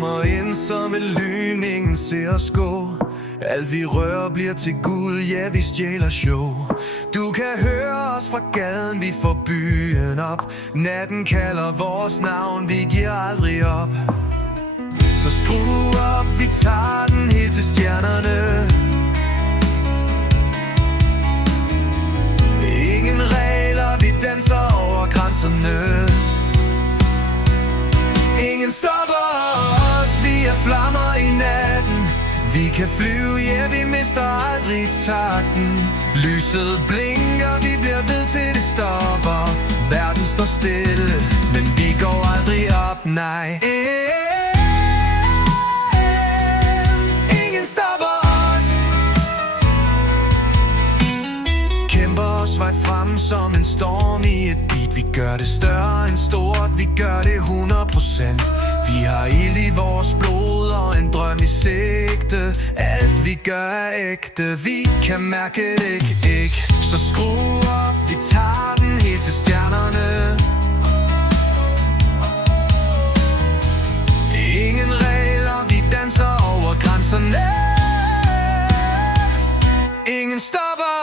kommer ind som et lyn, ingen ser os gå. Alt vi rører bliver til guld, ja vi stjæler show. Du kan høre os fra gaden, vi får byen op. Natten kalder vores navn, vi giver aldrig op. Så skru op, vi tager den helt til stjernerne. Ingen regler, vi danser over grænserne. Ingen stopper os, vi er flammer i natten. Vi kan flyve, ja vi mister aldrig takten. Lyset blinker, vi bliver ved til det stopper. Verden står stille, men vi går aldrig op, nej. Ingen stopper os. Kæmper os vej frem som en storm i et beat. Vi gør det større end stort, vi gør det 100%. Vi har ild i vores blod og en drøm i sigte. Alt vi gør er ægte, vi kan mærke det ikke. Så skru op, vi tager den helt til stjernerne. Ingen regler, vi danser over grænserne. Ingen stopper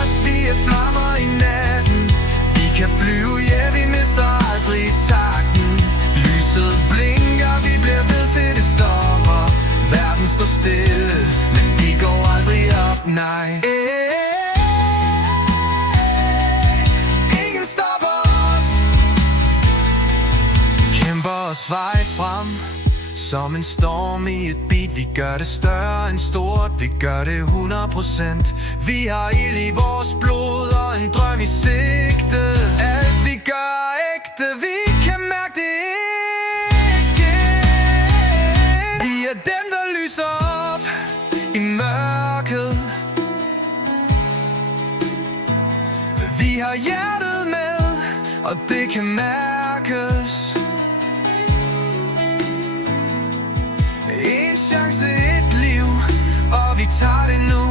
os, vi er flammer i natten. Vi kan flyve, ja vi mister aldrig takten. Lyset blinker, vi bliver ved til det stopper. Verden står stille, men vi går aldrig op, nej. Ingen stopper os. Kæmper os vej frem som en storm i et beat. Vi gør det større end stort, vi gør det 100%. Vi har ild i vores blod og en drøm i sigte. Alt vi gør er ægte, vi kan mærke det ikke. Vi er dem, der lyser op i mørket. Vi har hjertet med, og det kan mærkes. En chance, et liv, og vi tager det nu.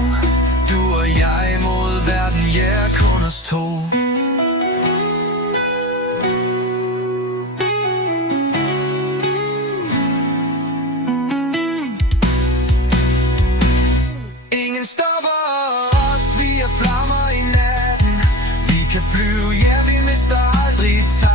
Du og jeg mod verden, ja, kun os to. Ingen stopper os, vi er flammer i natten. Vi kan flyve, ja, vi mister aldrig takten.